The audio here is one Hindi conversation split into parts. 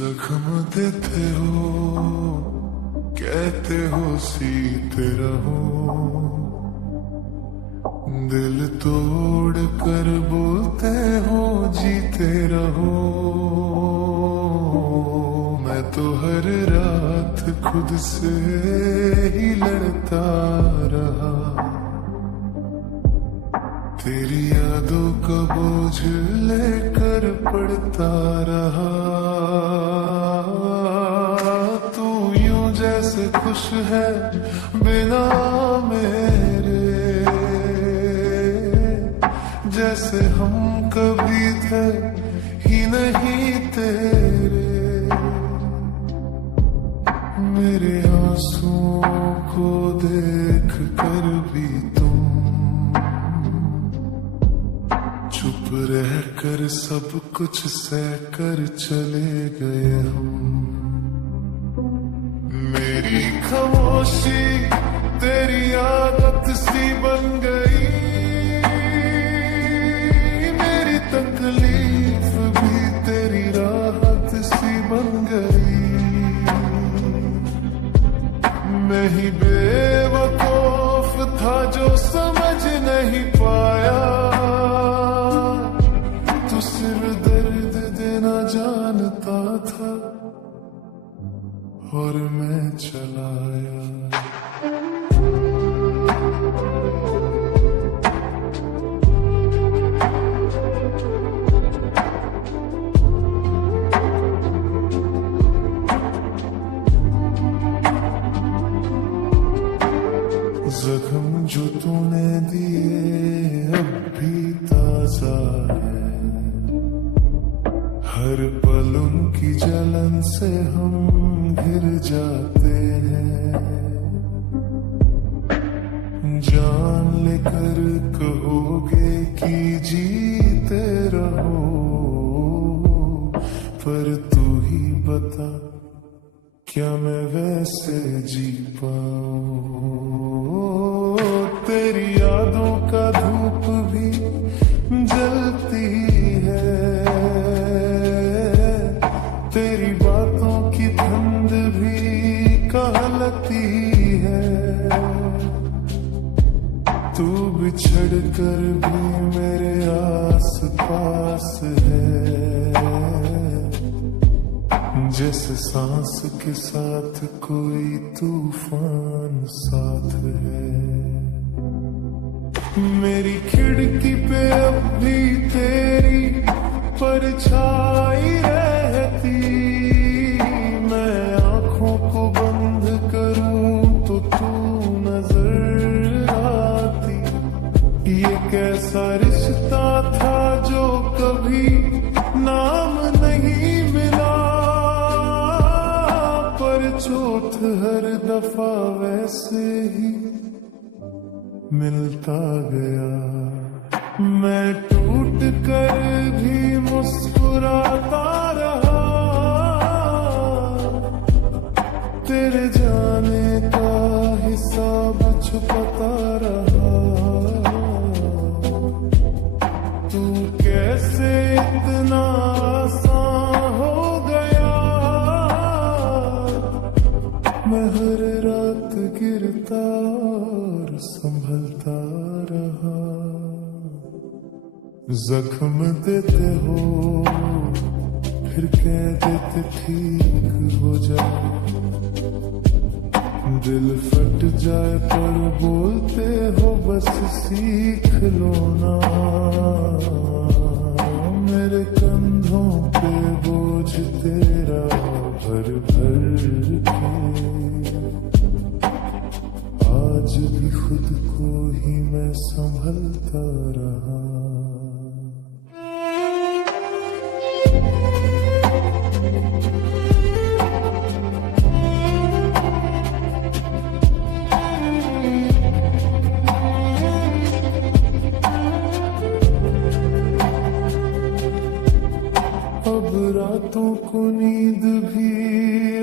जख्म देते हो, कहते हो सीते रहो, दिल तोड़ कर बोलते हो जीते रहो। मैं तो हर रात खुद से ही लड़ता रहा, तेरी यादों का बोझ लेकर पड़ता रहा। तू यूं जैसे खुश है बिना मेरे, जैसे हम कभी थे ही नहीं तेरे। मेरे आंसुओं को देख कर भी तुम चुप रह कर सब कुछ सह कर चले गए हम। मेरी खामोशी तेरी आदत सी बन गई, मेरी तकलीफ भी तेरी राहत सी बन गई। मैं ही बेवकूफ था जो समझ नहीं पाया, तू सिर्फ दर्द देना जानता था और मैं चला आया। जख्म जो तूने दिए अब भी ताजा है, हर पल उनकी जलन से हम घिर जाते हैं। जान लेकर कहोगे कि जीते रहो, पर तू ही बता क्या मैं वैसे जी पाऊं। तेरी यादों का धूप भी जलती है, तेरी बातों की ठंड भी कहलती है। तू बिछड़ कर भी मेरे आस पास है, जैसे सांस के साथ कोई तूफान साथ है। मेरी खिड़की पे अब भी तेरी परछाई रहती, मैं आंखों को बंद करूं तो तू नजर आती। ये कैसा रिश्ता था जो कभी नाम नहीं मिला, पर चोट हर दफा वैसे ही मिलता गया। मैं टूट कर भी मुस्कुराता रहा, तेरे जाने का हिसाब छुपाता रहा। तू कैसे इतना आसान हो गया, मैं हर रात गिरता और संभलता रहा। जख्म देते हो फिर कह देते ठीक हो जाए, दिल फट जाए पर बोलते हो बस सीख लो ना। मेरे कंधों पे बोझ तेरा भर भर के, आज भी खुद को ही मैं संभलता रहा। अब रातों को नींद भी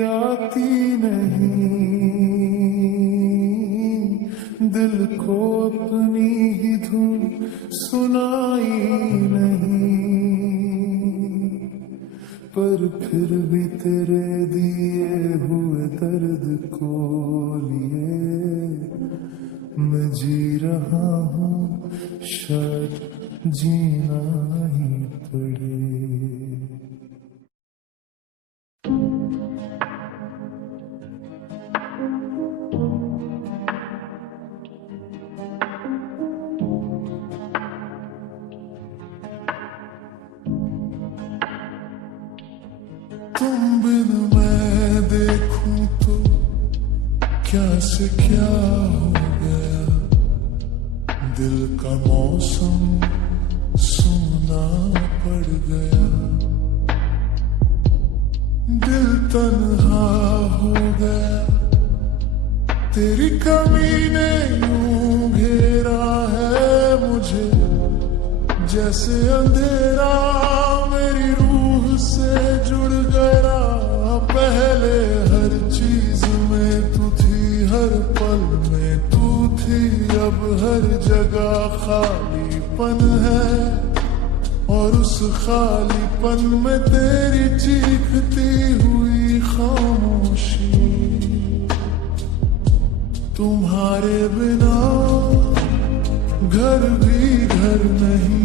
आती नहीं, दिल को अपनी ही धुन सुनाई नहीं। पर फिर भी तेरे दिए हुए दर्द को लिए मैं जी रहा हूँ, शायद जीना ही पड़े। तुम बिन मैं देखूं तो क्या से क्या हो गया, दिल का मौसम सूना पड़ गया, दिल तन्हा हो गया, तेरी कमी ने यूं घेरा है मुझे, जैसे अंधेरा मेरी रूह से जुड़ गया। पहले हर चीज में तू थी, हर पल में तू थी, अब हर जगह खालीपन है, और उस खालीपन में तेरी चीखती हुई खामोशी। तुम्हारे बिना घर भी घर नहीं,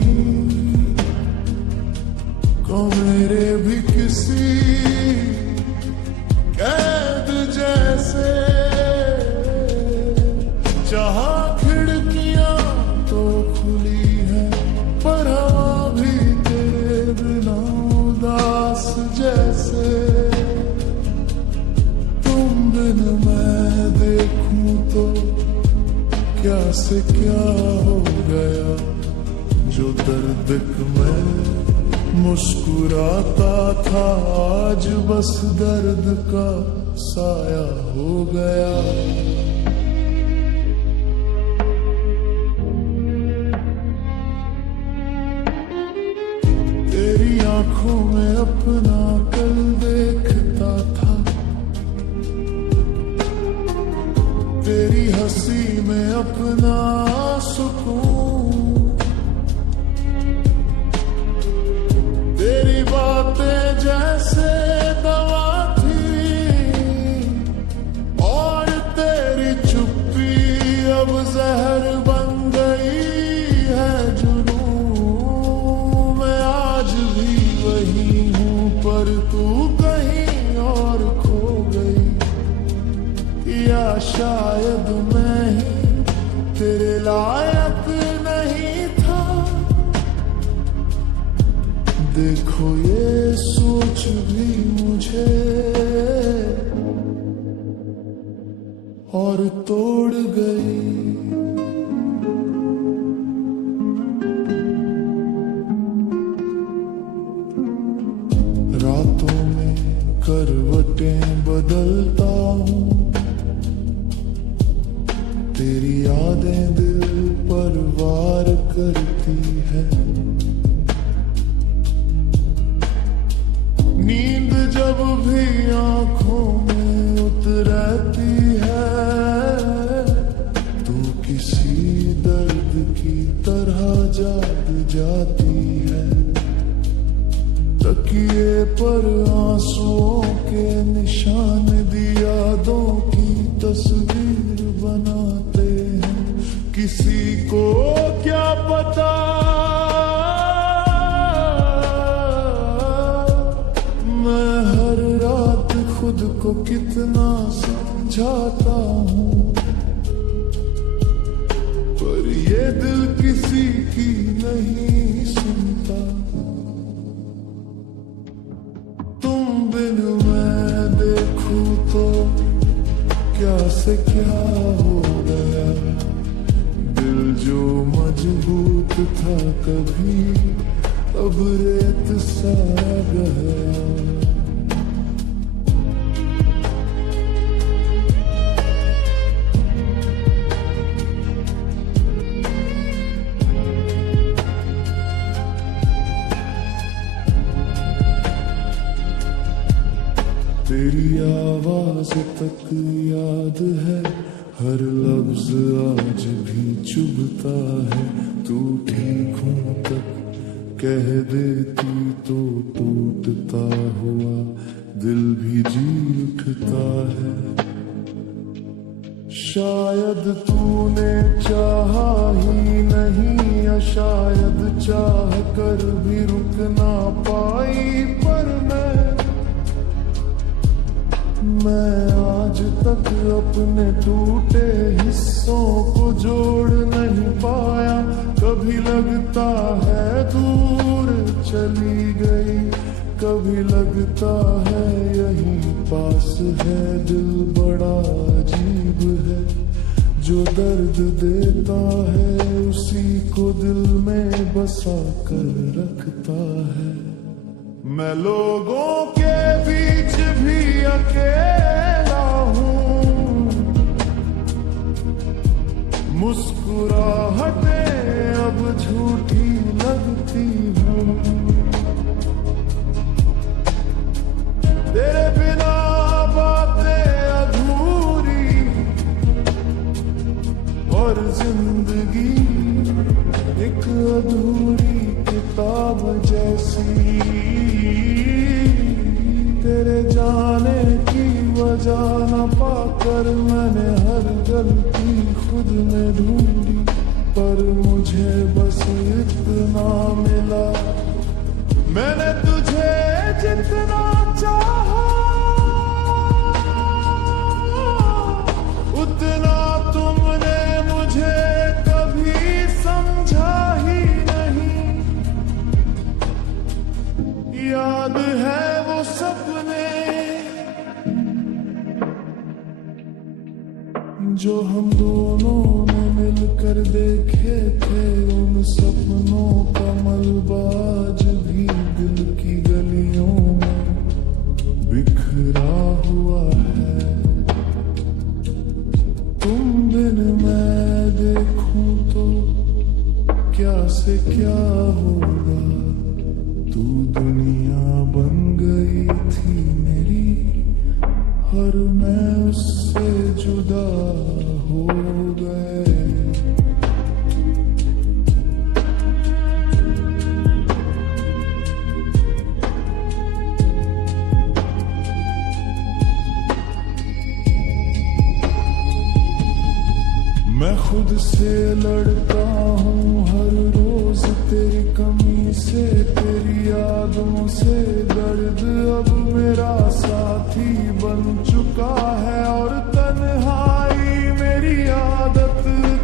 को मेरे भी किसी कैद जैसे, जहां खिड़कियां तो खुली है पर हवा भी तेरे बिना उदास जैसे। तुम बिन मैं देखूं तो क्या से क्या हो गया, जो दर्द में मुस्कुराता था आज बस दर्द का साया हो गया। तेरी आंखों में अपना कल देखता था, तेरी हंसी में अपना सुकून, तेरी बातें जैसे दवा थी, और तेरी चुप्पी अब जहर बन गई है जुनून। मैं आज भी वही हूँ पर तू कहीं और खो गई, या शायद मैं ही तेरे लायक नहीं था। देखो ये सोच भी मुझे और तोड़ गई। रातों में करवटें बदलता हूँ, तेरी यादें दिल पर वार करती है। नींद जब भी आंखों में उतरती है, तू किसी दर्द की तरह जाग जाती है। तकिए पर आंसुओं के निशान दी यादों की तस्वीर बनाते हैं। किसी को क्या पता मैं हर रात खुद को कितना समझाता हूँ, पर ये दिल किसी की नहीं सुनता। तुम बिन मैं देखूं तो क्या से क्या हो गया, दिल जो मजबूत था कभी अब रेत सा गया। तेरी आवाज तक याद है, हर लफ्ज आज भी चुभता है। तू ठीक हूँ तक कह देती तो टूटता हुआ दिल भी जी उठता है। शायद तूने चाहा ही नहीं, या शायद चाह कर भी रुक ना पाई, पर मैं आज तक अपने टूटे हिस्सों को जोड़ नहीं पाया। कभी लगता है दूर चली गई, कभी लगता है यहीं पास है। दिल बड़ा अजीब है, जो दर्द देता है उसी को दिल में बसा कर रखता है। मैं लोगों के बीच भी अकेला हूँ, मुस्कुराहटें अब झूठी लगती हूँ। तेरे बिना बातें अधूरी और जिंदगी एक अधूरी किताब जैसी। तेरे जाने की वजह न पाकर मैंने हर गलती खुद में ढूंढी, पर मुझे बस इतना मिला, मैंने तुझे जितना चाहा उतना तुमने मुझे कभी समझा ही नहीं। याद है वो सपने जो हम दोनों ने मिलकर देखे थे, उन सपनों का मलबा आज भी दिल की गलियों में बिखरा हुआ है। तुम बिन मैं देखूं तो क्या से क्या होगा, तू दुनिया बन गई थी मेरी और मैं उससे जुदा हो गए। मैं खुद से लड़ता हूँ हर रोज तेरी कमी से, तेरी यादों से। दर्द अब मेरा साथी बन चुका है और तन्हाई मेरी आदत।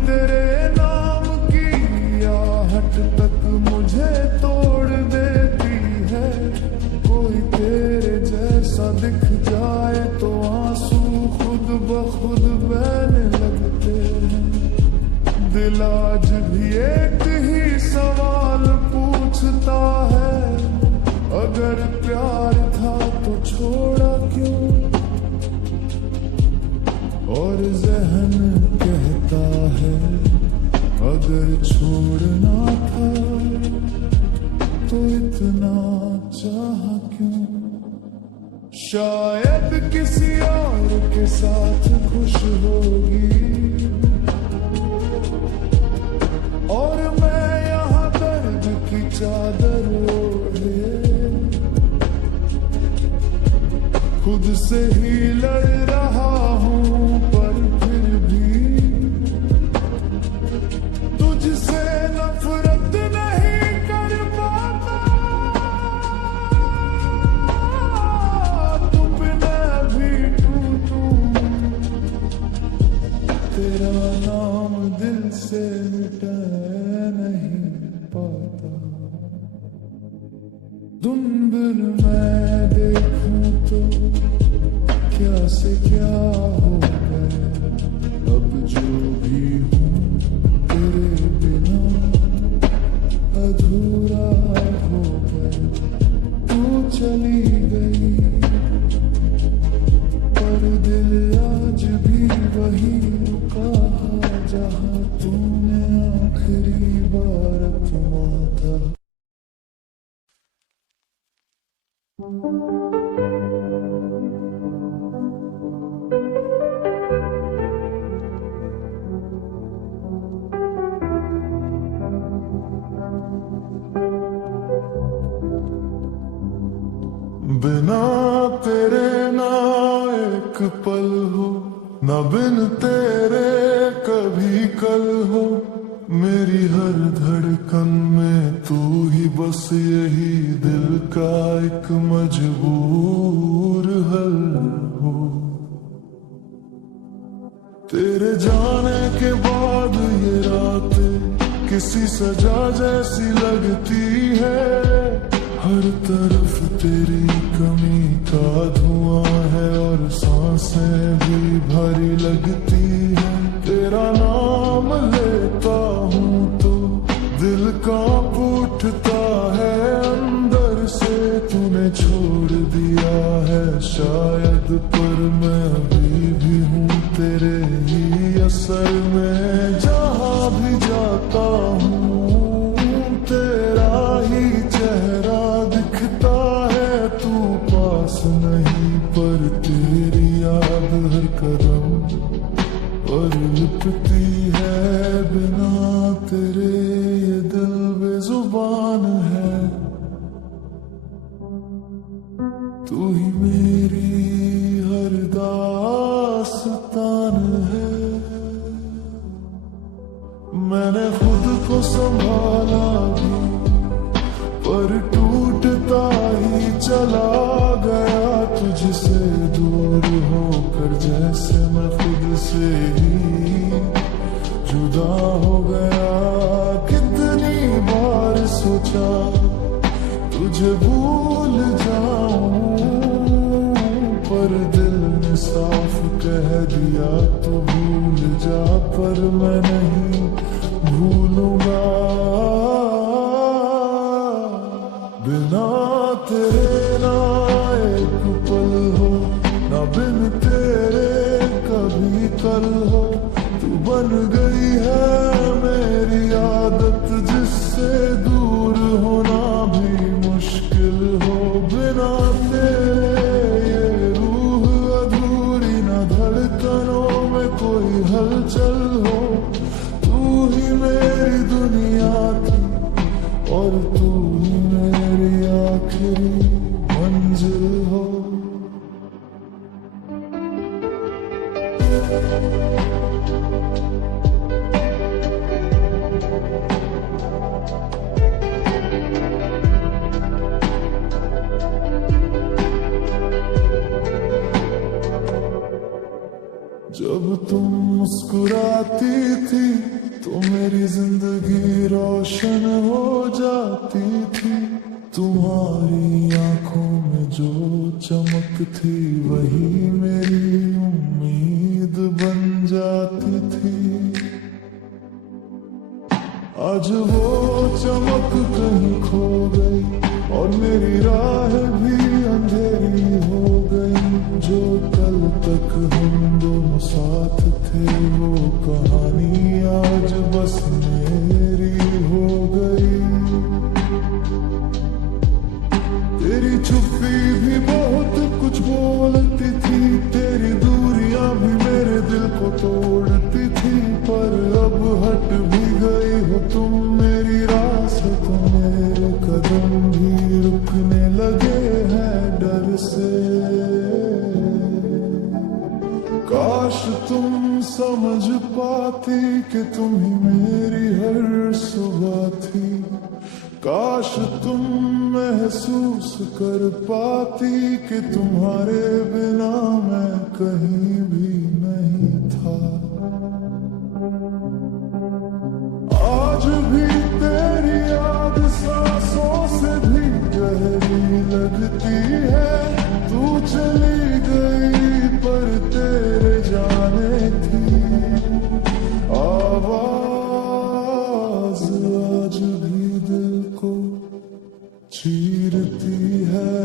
तेरे नाम की आहट तक मुझे तोड़ देती है। कोई तेरे जैसा दिख जाए तो आंसू खुद ब खुद बहने लगते हैं। दिल आज भी एक ही सवाल पूछता है, अगर प्यार था तो छोड़ा क्यों? और जहन कहता है अगर छोड़ना था तो इतना चाह क्यों? शायद किसी और के साथ खुश होगी और मैं यहाँ दर्द की चादर ओढ़े खुद से ही लड़ रहा हूँ, पर फिर भी तुझसे नफरत नहीं कर पाता। तुम बिना भी टूटूं, तेरा नाम दिल से मिटा नहीं पाता। तुम बिन मैं देखूं तो क्या से क्या हो गए। अब जो भी हूँ तेरे बिना अधूरा हो गया। तू चली गई पर दिल आज भी वही रुका है जहाँ तूने आखिरी बार थमा था। बिना तेरे ना एक पल हो, ना बिन तेरे कभी कल हो। मेरी हर धड़कन में तू ही बस, यही दिल का एक मजबूर हल हो। तेरे जाने के बाद ये रातें किसी सजा जैसी लगती है। हर तरफ तेरी कमी का धुआं है और सांसें भी भारी लगती है। तेरा नाम लेता हूँ तो दिल कांप उठता है अंदर से। तूने छोड़ दिया है शायद, पर मैं अभी भी हूँ तेरे ही असर में। जहाँ भी जाता हूँ तेरा ही चेहरा दिखता है। तू पास नहीं पर तेरी याद हर कदम पर लिपटी है। बिना तेरे ये दिल बेजुबान है। तू ही मेरी हर दास्तान है। मैंने खुद को संभाला भी, पर टूटता ही चला गया। तुझसे दूर होकर जैसे मैं खुद से ही जुदा हो गया। कितनी बार सोचा तुझे भूल जाऊं, पर दिल ने साफ कह दिया तो भूल जा। पर मैं नहीं भूलूंगा। बिना तेरे ना एक पल हो, ना बिन तेरे कभी कल हो। तू बन गई है मेरी आदत, जिससे दूर होना भी मुश्किल हो। बिना तेरे ये रूह अधूरी, ना धड़कनों में कोई हलचल हो। तू ही मेरी दुनिया थी और तू ही मेरी आखिरी मंजिल हो। जब तुम मुस्कुराती थी तो मेरी जिंदगी रोशन हो जाती थी। तुम्हारी आंखों में जो चमक थी, वही मेरी उम्मीद बन जाती थी। आज वो चमक कहीं खो गई और मेरी राह भी अंधेरी हो गई। जो कल तक हम दोनों साथ थे, वो कहानी आज बस मेरी हो गई। तेरी चुप्पी भी बहुत कुछ बोलती थी, तेरी दूरियां भी मेरे दिल को तोड़ती थी। पर अब हट भी गई हो तुम मेरी राह से, तो मेरे कदम भी रुकने लगे हैं डर से। काश तुम समझ पाती कि तुम ही मेरी हर सुबह थी। काश तुम महसूस कर पाती कि तुम्हारे बिना मैं कहीं भी नहीं था। आज भी तेरी याद सांसों से भी गहरी लगती है। तू चली गई पर तेरे जाने थी आवाज, आज भी दिल को चीरती है।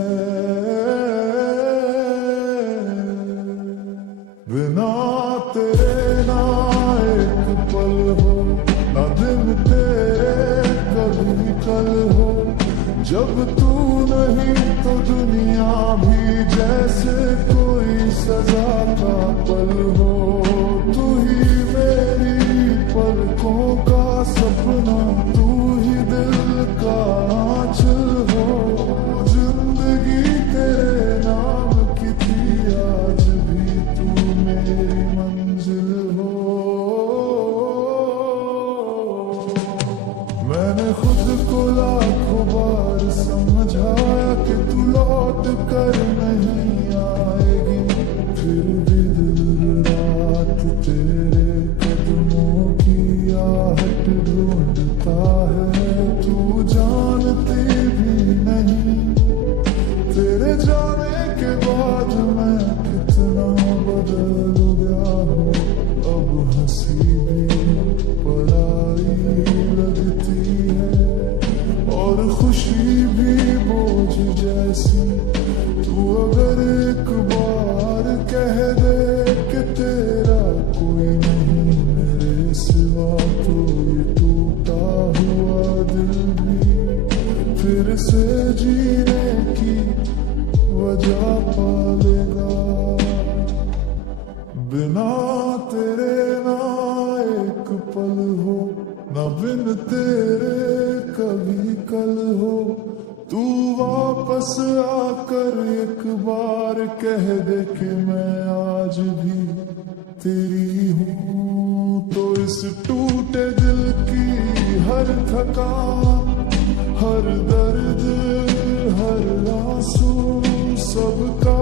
बिना तेरे ना एक पल हो, ना दिन तेरे कभी कल हो। जब तू नहीं तो दुनिया भी जैसे कोई सजा का पल हो। तू ही मेरी पलकों का सपना, तू ही दिल का आंचल हो। जिंदगी तेरे मैंने खुद को लाखों बार समझाया कि तू लौट कर नहीं आएगी, फिर भी दिल रात तेरे कदमों की आहट ढूंढता है। तू जानती भी नहीं तेरे जाने के बाद मैं कितना बदल गया हूँ। अब हंसी भी पराई लगती है और खुशी भी बोझ जैसी। तू अगर एक बार कह दे कि तेरा कोई नहीं मेरे सिवा, तो ये टूटा हुआ दिल भी फिर से जीने की वजह पालेगा। बिना तेरे ना एक पल हो, ना बिन तेरे कभी कल हो। तू वापस आकर एक बार कह दे कि मैं आज भी तेरी हूँ, तो इस टूटे दिल की हर थकान, हर दर्द, हर आंसू सबका